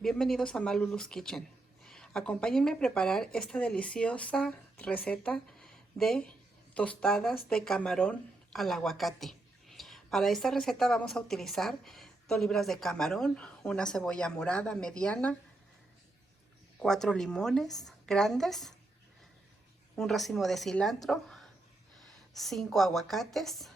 Bienvenidos a Malulu's Kitchen. Acompáñenme a preparar esta deliciosa receta de tostadas de camarón al aguacate. Para esta receta vamos a utilizar 2 libras de camarón, una cebolla morada mediana, 4 limones grandes, un racimo de cilantro, 5 aguacates,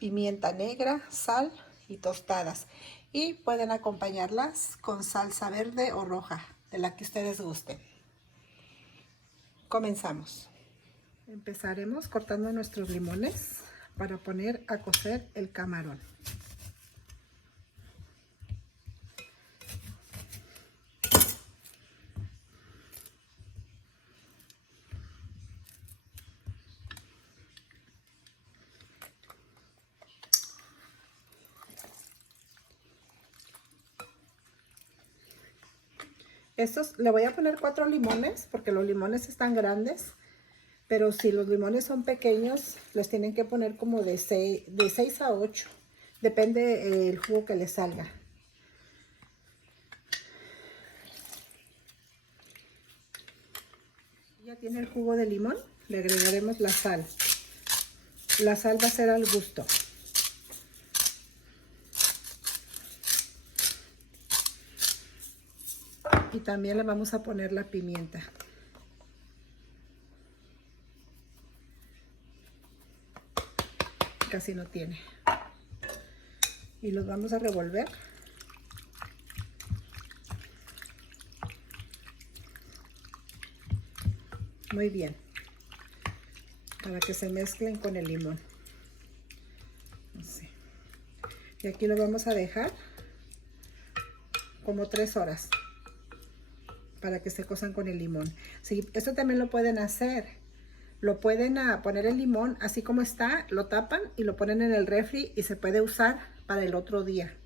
pimienta negra, sal y tostadas. Y pueden acompañarlas con salsa verde o roja, de la que ustedes gusten. Comenzamos. Empezaremos cortando nuestros limones para poner a cocer el camarón. Estos le voy a poner 4 limones porque los limones están grandes, pero si los limones son pequeños, los tienen que poner como de 6 a 8. Depende el jugo que les salga. Ya tiene el jugo de limón, le agregaremos la sal. La sal va a ser al gusto. Y también le vamos a poner la pimienta. Casi no tiene. Y los vamos a revolver. Muy bien. Para que se mezclen con el limón. Así. Y aquí lo vamos a dejar como 3 horas. Para que se cosan con el limón. Sí, esto también lo pueden hacer. Lo pueden poner el limón así como está, lo tapan y lo ponen en el refri y se puede usar para el otro día.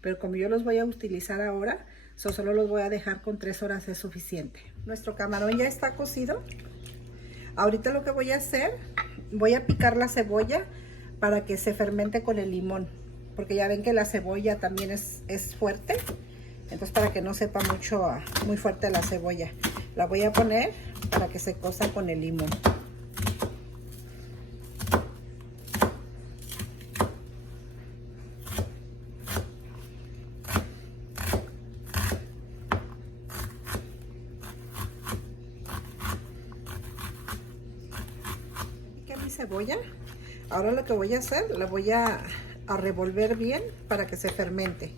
Pero como yo los voy a utilizar ahora, solo los voy a dejar con 3 horas, es suficiente. Nuestro camarón ya está cocido. Ahorita lo que voy a hacer, voy a picar la cebolla para que se fermente con el limón. Porque ya ven que la cebolla también es fuerte. Entonces, para que no sepa muy fuerte la cebolla, la voy a poner para que se cosa con el limón. Piqué mi cebolla. Ahora lo que voy a hacer, la voy a revolver bien para que se fermente.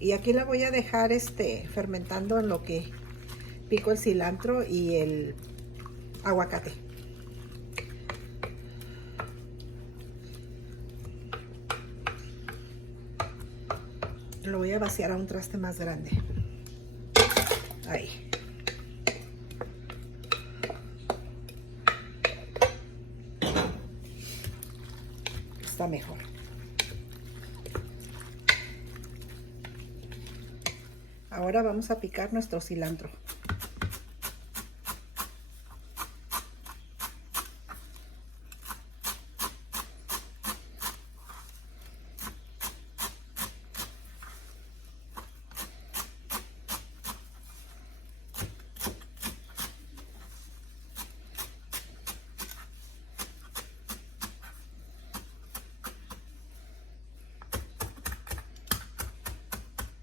Y aquí la voy a dejar fermentando en lo que pico el cilantro y el aguacate. Lo voy a vaciar a un traste más grande. Ahí. Está mejor. Ahora vamos a picar nuestro cilantro.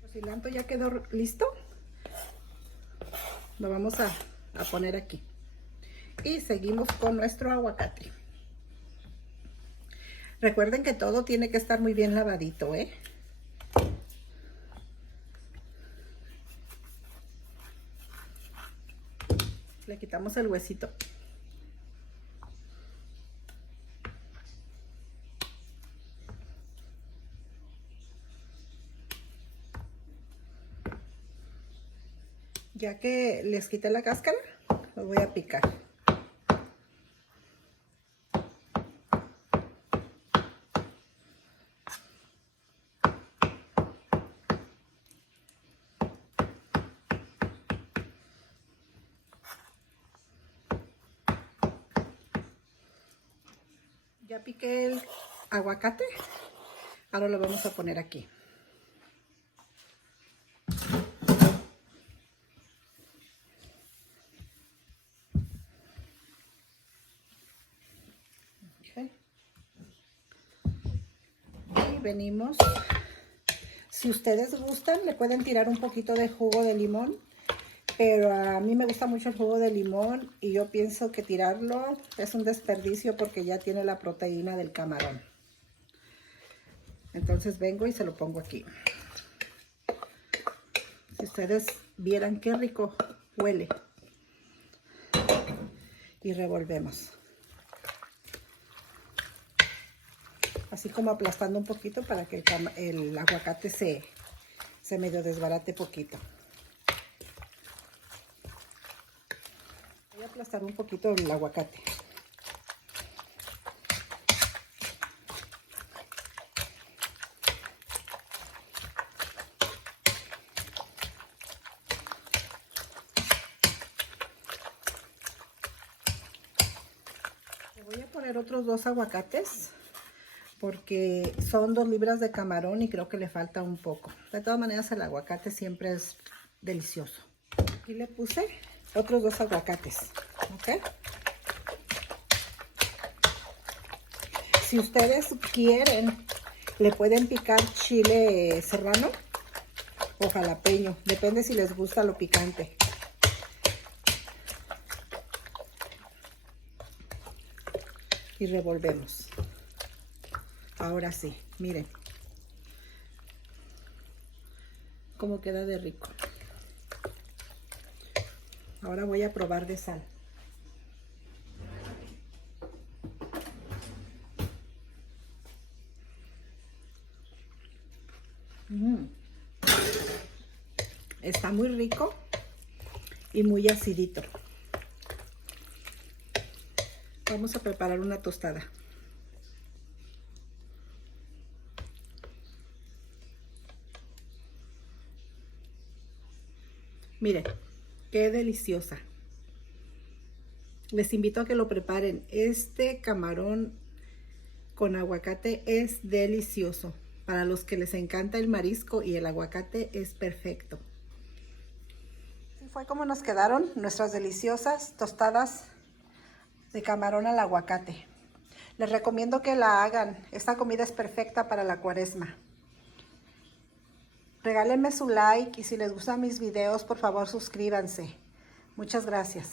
El cilantro ya quedó listo. Lo vamos a poner aquí. Y seguimos con nuestro aguacate. Recuerden que todo tiene que estar muy bien lavadito, ¿eh? Le quitamos el huesito. Ya que les quité la cáscara, lo voy a picar. Ya piqué el aguacate. Ahora lo vamos a poner aquí. ¿Okay? Y venimos. Si ustedes gustan, le pueden tirar un poquito de jugo de limón. Pero a mí me gusta mucho el jugo de limón y yo pienso que tirarlo es un desperdicio porque ya tiene la proteína del camarón. Entonces vengo y se lo pongo aquí. Si ustedes vieran qué rico huele. Y revolvemos. Así como aplastando un poquito para que el aguacate se medio desbarate poquito. Voy a aplastar un poquito el aguacate. Le voy a poner otros 2 aguacates porque son 2 libras de camarón y creo que le falta un poco. De todas maneras, el aguacate siempre es delicioso. Aquí le puse otros 2 aguacates. ¿Ok? Si ustedes quieren, le pueden picar chile serrano o jalapeño. Depende si les gusta lo picante. Y revolvemos. Ahora sí, miren cómo queda de rico. Ahora voy a probar de sal. Está muy rico y muy acidito. Vamos a preparar una tostada. Miren, qué deliciosa. Les invito a que lo preparen. Este camarón con aguacate es delicioso. Para los que les encanta el marisco y el aguacate es perfecto. Así fue como nos quedaron nuestras deliciosas tostadas de camarón al aguacate. Les recomiendo que la hagan. Esta comida es perfecta para la cuaresma. Regálenme su like y si les gustan mis videos, por favor suscríbanse. Muchas gracias.